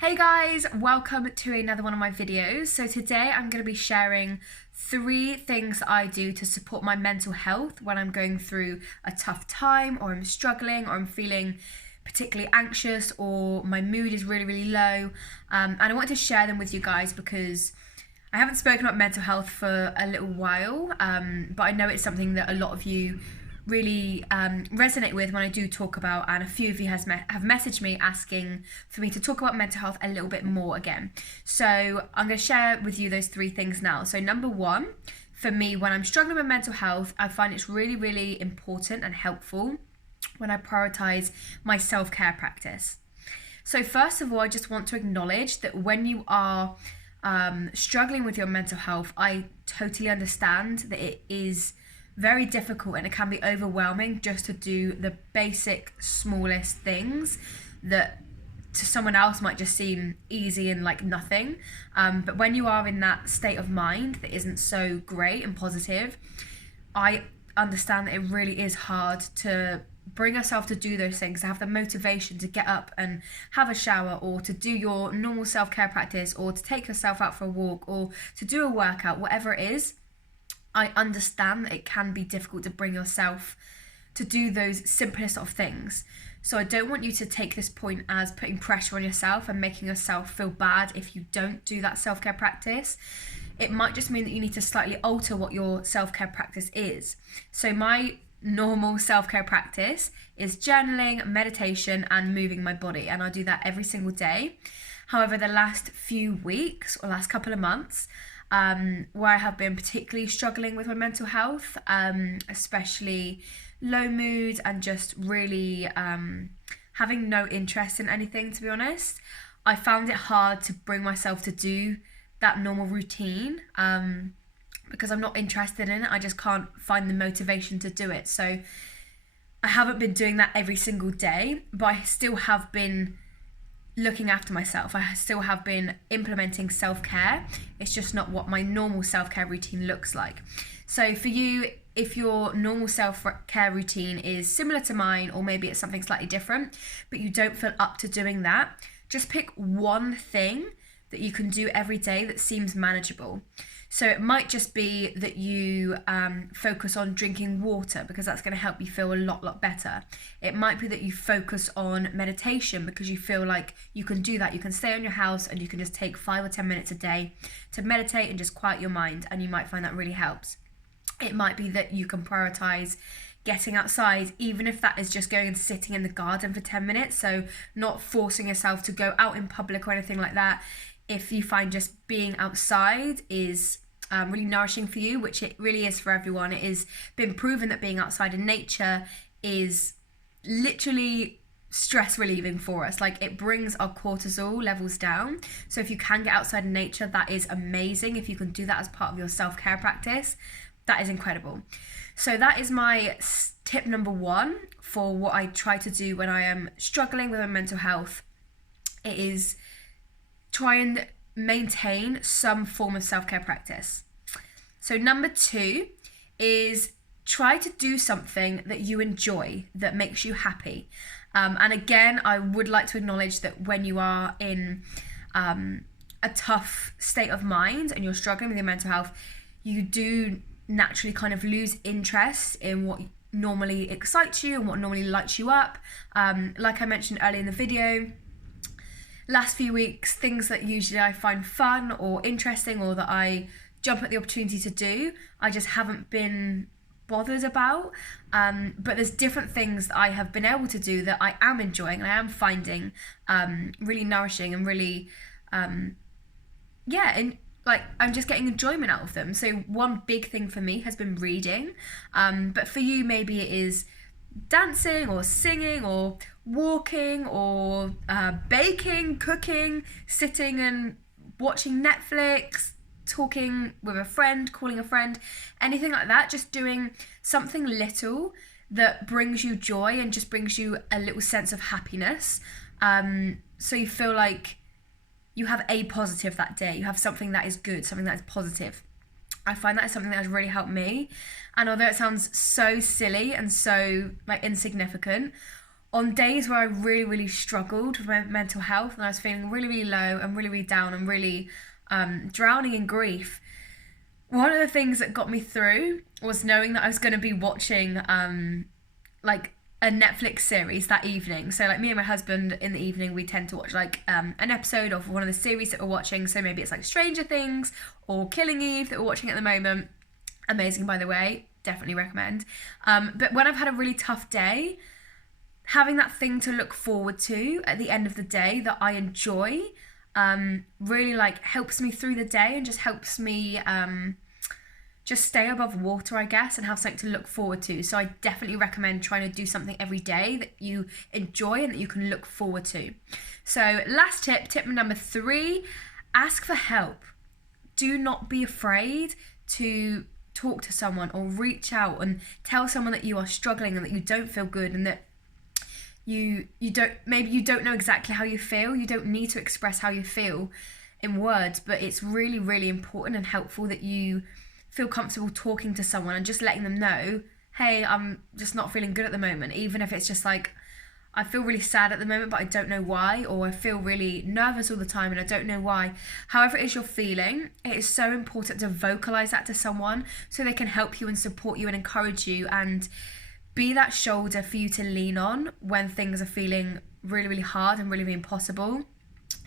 Hey guys, welcome to another one of my videos. So today I'm going to be sharing 3 things I do to support my mental health when I'm going through a tough time, or I'm struggling, or I'm feeling particularly anxious, or my mood is really low. And I want to share them with you guys because I haven't spoken about mental health for a little while, but I know it's something that a lot of you really resonate with when I do talk about, and a few of you have messaged me asking for me to talk about mental health a little bit more again. So I'm going to share with you those 3 things now. So number 1, for me, when I'm struggling with mental health, I find it's really important and helpful when I prioritize my self-care practice. So first of all, I just want to acknowledge that when you are struggling with your mental health, I totally understand that it is very difficult and it can be overwhelming just to do the basic, smallest things that to someone else might just seem easy and like nothing. But when you are in that state of mind that isn't so great and positive, I understand that it really is hard to bring yourself to do those things, to have the motivation to get up and have a shower, or to do your normal self-care practice, or to take yourself out for a walk, or to do a workout, whatever it is. I understand that it can be difficult to bring yourself to do those simplest of things. So I don't want you to take this point as putting pressure on yourself and making yourself feel bad if you don't do that self-care practice. It might just mean that you need to slightly alter what your self-care practice is. So my normal self-care practice is journaling, meditation, and moving my body, and I do that every single day. However, the last few weeks or last couple of months, where I have been particularly struggling with my mental health, especially low mood and just really having no interest in anything, to be honest. I found it hard to bring myself to do that normal routine because I'm not interested in it. I just can't find the motivation to do it. So I haven't been doing that every single day, but I still have been looking after myself. I still have been implementing self-care. It's just not what my normal self-care routine looks like. So for you, if your normal self-care routine is similar to mine, or maybe it's something slightly different, but you don't feel up to doing that, just pick one thing that you can do every day that seems manageable. So it might just be that you focus on drinking water, because that's going to help you feel a lot better. It might be that you focus on meditation because you feel like you can do that. You can stay in your house and you can just take 5 or 10 minutes a day to meditate and just quiet your mind, and you might find that really helps. It might be that you can prioritize getting outside, even if that is just going and sitting in the garden for 10 minutes. So not forcing yourself to go out in public or anything like that. If you find just being outside is really nourishing for you, which it really is for everyone, it has been proven that being outside in nature is literally stress relieving for us. Like, it brings our cortisol levels down. So if you can get outside in nature, that is amazing. If you can do that as part of your self-care practice, that is incredible. So that is my tip number 1 for what I try to do when I am struggling with my mental health. It is try and maintain some form of self-care practice. So number 2 is try to do something that you enjoy, that makes you happy. And again, I would like to acknowledge that when you are in a tough state of mind and you're struggling with your mental health, you do naturally kind of lose interest in what normally excites you and what normally lights you up. Like I mentioned earlier in the video, last few weeks, things that usually I find fun or interesting, or that I jump at the opportunity to do, I just haven't been bothered about. But there's different things that I have been able to do that I am enjoying and I am finding really nourishing and really, and like I'm just getting enjoyment out of them. So one big thing for me has been reading, but for you maybe it is dancing or singing or walking or baking, cooking, sitting and watching Netflix, talking with a friend, calling a friend, anything like that. Just doing something little that brings you joy and just brings you a little sense of happiness, so you feel like you have a positive that day. You have something that is good, something that is positive. I find that is something that has really helped me. And although it sounds so silly and so like insignificant, on days where I really, really struggled with my mental health and I was feeling really, really low and really, really down and really drowning in grief, one of the things that got me through was knowing that I was going to be watching like a Netflix series that evening. So like me and my husband in the evening, we tend to watch like an episode of one of the series that we're watching. So maybe it's like Stranger Things or Killing Eve that we're watching at the moment. Amazing, by the way, definitely recommend. But when I've had a really tough day, having that thing to look forward to at the end of the day that I enjoy really like helps me through the day and just helps me just stay above water, I guess, and have something to look forward to. So I definitely recommend trying to do something every day that you enjoy and that you can look forward to. So last tip number 3, ask for help. Do not be afraid to talk to someone or reach out and tell someone that you are struggling and that you don't feel good and that you don't know exactly how you feel. You don't need to express how you feel in words, but it's really, really important and helpful that you feel comfortable talking to someone and just letting them know, hey, I'm just not feeling good at the moment, even if it's just like, I feel really sad at the moment, but I don't know why, or I feel really nervous all the time and I don't know why. However it is you're feeling, it is so important to vocalize that to someone so they can help you and support you and encourage you and be that shoulder for you to lean on when things are feeling really, really hard and really, really impossible.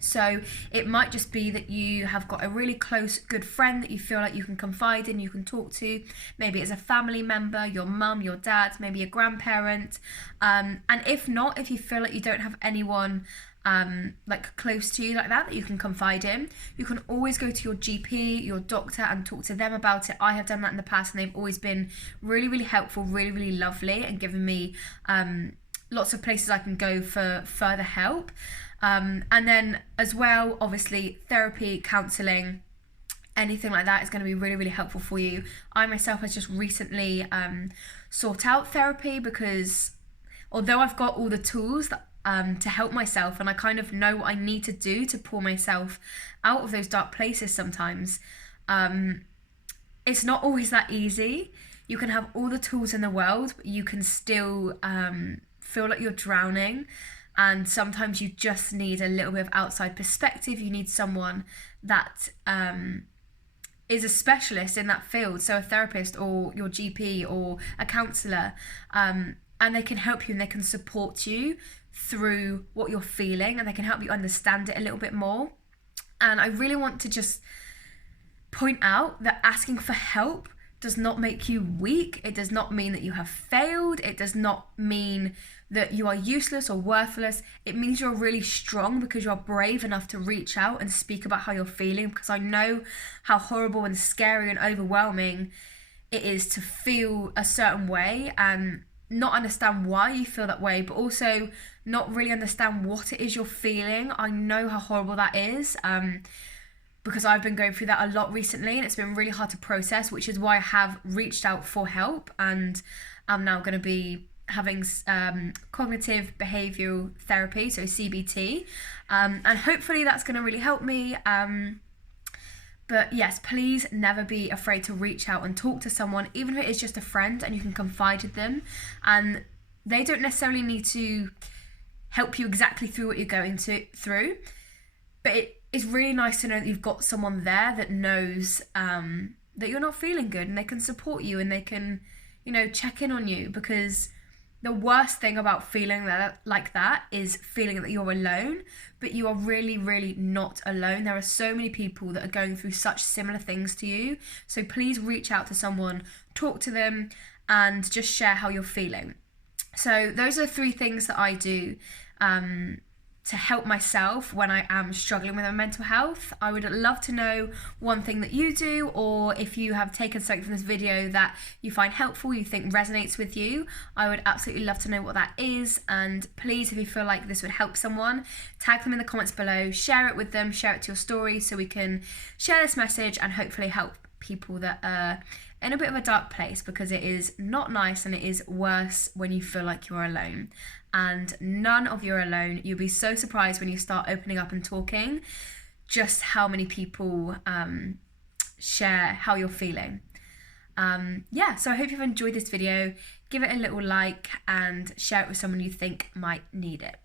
So it might just be that you have got a really close, good friend that you feel like you can confide in, you can talk to. Maybe it's a family member, your mum, your dad, maybe a grandparent. And if not, if you feel like you don't have anyone like close to you like that you can confide in, you can always go to your GP, your doctor, and talk to them about it. I have done that in the past and they've always been really, really helpful, really, really lovely, and given me lots of places I can go for further help. And then as well, obviously, therapy, counselling, anything like that is going to be really, really helpful for you. I myself has just recently sought out therapy because although I've got all the tools that, to help myself and I kind of know what I need to do to pull myself out of those dark places sometimes, it's not always that easy. You can have all the tools in the world, but you can still feel like you're drowning. And sometimes you just need a little bit of outside perspective. You need someone that is a specialist in that field, so a therapist or your GP or a counsellor, and they can help you and they can support you through what you're feeling and they can help you understand it a little bit more. And I really want to just point out that asking for help does not make you weak. It does not mean that you have failed. It does not mean that you are useless or worthless. It means you're really strong because you're brave enough to reach out and speak about how you're feeling, because I know how horrible and scary and overwhelming it is to feel a certain way and not understand why you feel that way, but also not really understand what it is you're feeling. I know how horrible that is. Because I've been going through that a lot recently and it's been really hard to process, which is why I have reached out for help and I'm now going to be having cognitive behavioural therapy, so CBT, and hopefully that's going to really help me. But yes, please never be afraid to reach out and talk to someone, even if it is just a friend and you can confide with them, and they don't necessarily need to help you exactly through what you're going through, but it's really nice to know that you've got someone there that knows that you're not feeling good and they can support you and they can, check in on you, because the worst thing about feeling like that is feeling that you're alone, but you are really, really not alone. There are so many people that are going through such similar things to you. So please reach out to someone, talk to them, and just share how you're feeling. So those are 3 things that I do to help myself when I am struggling with my mental health. I would love to know one thing that you do, or if you have taken something from this video that you find helpful, you think resonates with you. I would absolutely love to know what that is. And please, if you feel like this would help someone, tag them in the comments below, share it with them, share it to your story so we can share this message and hopefully help people that are in a bit of a dark place, because it is not nice and it is worse when you feel like you're alone. And none of you are alone. You'll be so surprised when you start opening up and talking just how many people share how you're feeling. So I hope you've enjoyed this video. give it a little like and share it with someone you think might need it.